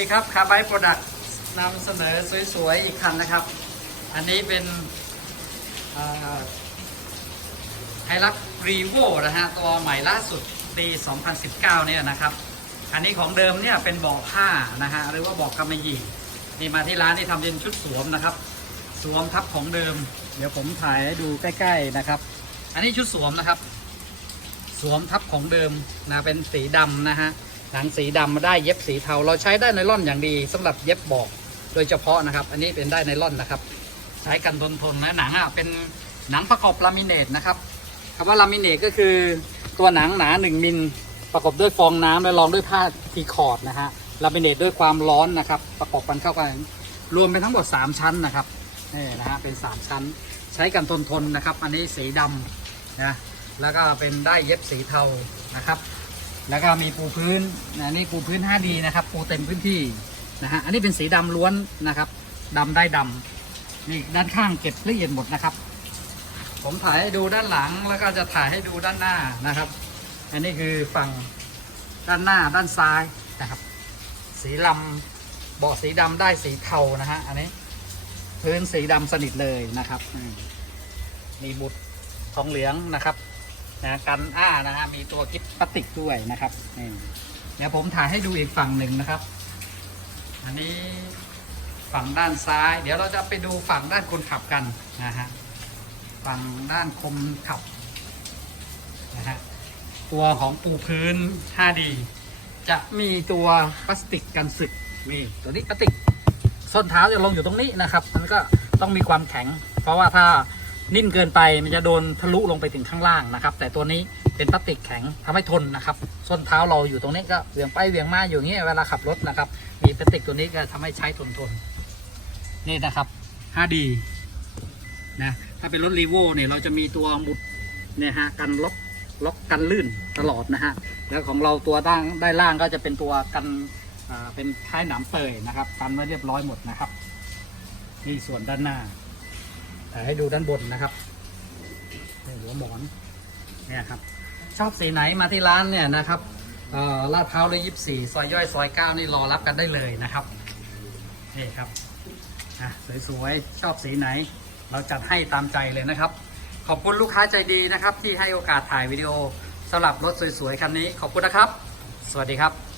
ดีครับคาร์ไบโปรดักต์นำเสนอสวยๆ อีกคันนะครับ อันนี้เป็นไฮรักรีโวนะฮะ ตัวใหม่ล่าสุดปี 2019 เนี่ยนะครับ อันนี้ของเดิมเนี่ยเป็นบาะผ้านะฮะ หรือว่าบาะกำมะหยี่นี่มาที่ร้านที่ทำเป็นชุดสวมนะครับ สวมทับของเดิม เดี๋ยวผมถ่ายให้ดูใกล้ ๆนะครับ อันนี้ชุดสวมนะครับ สวมทับของเดิมนะเป็นสีดำนะฮะ หนังสีดำมาได้เย็บสีเทา เราใช้ได้ไนล่อนอย่างดีสำหรับเย็บบอกโดยเฉพาะนะครับ อันนี้เป็นได้ไนล่อนนะครับ ใช้กันทนทนและหนังอะเป็นหนังประกอบลามิเนตนะครับคำว่าลามิเนตก็คือตัวหนังหนา1มิลประกอบด้วยฟองน้ำและรองด้วยผ้าทีคอร์ดนะฮะลามิเนตด้วยความร้อนนะครับ ประกอบกันเข้ากัน รวมเป็นทั้งหมด 3 ชั้นนะครับนี่นะฮะเป็น 3 ชั้น ใช้กันทนทนนะครับ อันนี้สีดำนะแล้วก็เป็นได้เย็บสีเทานะครับ แล้วก็มีปูพื้นนะนี่ปูพื้น 5D นะครับ ปูเต็มพื้นที่นะฮะอันนี้เป็นสีดำล้วนนะครับดำได้ดำนี่ด้านข้างเก็บละเอียดหมดนะครับ ผมถ่ายให้ดูด้านหลังแล้วก็จะถ่ายให้ดูด้านหน้านะครับ อันนี้คือฝั่งด้านหน้าด้านซ้ายนะครับ สีลำเบาะสีดำได้สีเทานะฮะอันนี้ พื้นสีดำสนิทเลยนะครับมมีบุตรทองเหลืองนะครับ นะกันอ้านะฮะมีตัวกิ๊บพลาสติกด้วยนะครับนี่เดี๋ยวผมถ่ายให้ดูอีกฝั่งหนึ่งนะครับ อันนี้ฝั่งด้านซ้าย เดี๋ยวเราจะไปดูฝั่งด้านคนขับกันนะฮะฝั่งด้านคมขับนะฮะตัวของปูพื้น 5D จะมีตัวพลาสติกกันสึกนี่ตัวนี้พลาสติกส้นเท้าจะลงอยู่ตรงนี้นะครับ มันก็ต้องมีความแข็ง เพราะว่าถ้า นิ่มเกินไปมันจะโดนทะลุลงไปถึงข้างล่างนะครับ แต่ตัวนี้เป็นพลาสติกแข็งทำให้ทนนะครับ ส้นเท้าเราอยู่ตรงนี้ก็เหวี่ยงไปเหวี่ยงมาอยู่อย่างนี้เวลาขับรถนะครับ มีพลาสติกตัวนี้ก็ทำให้ใช้ทนทนนี่นะครับ 5D นะถ้าเป็นรถรีโวเนี่ยเราจะมีตัวหมุดเนี่ยฮะกันล็อกล็อกกันลื่นตลอดนะฮะแล้วของเราตัวด้านได้านล่างก็จะเป็นตัวกันเป็นท้ายหนามเตยนะครับทำไว้เรียบร้อยหมดนะครับนี่ส่วนด้านหน้า ถ่ให้ดูด้านบนนะครับหัวหมอนเนี่ยครับ ชอบสีไหนมาที่ร้านเนี่ยนะครับลาดพร้าวเลยยี่สี่ซอยย่อยซอยเก้านี่รอรับกันได้เลยนะครับนี่ครับสวยๆชอบสีไหน เราจัดให้ตามใจเลยนะครับ ขอบคุณลูกค้าใจดีนะครับ ที่ให้โอกาสถ่ายวิดีโอสำหรับรถสวยๆคันนี้ ขอบคุณนะครับ สวัสดีครับ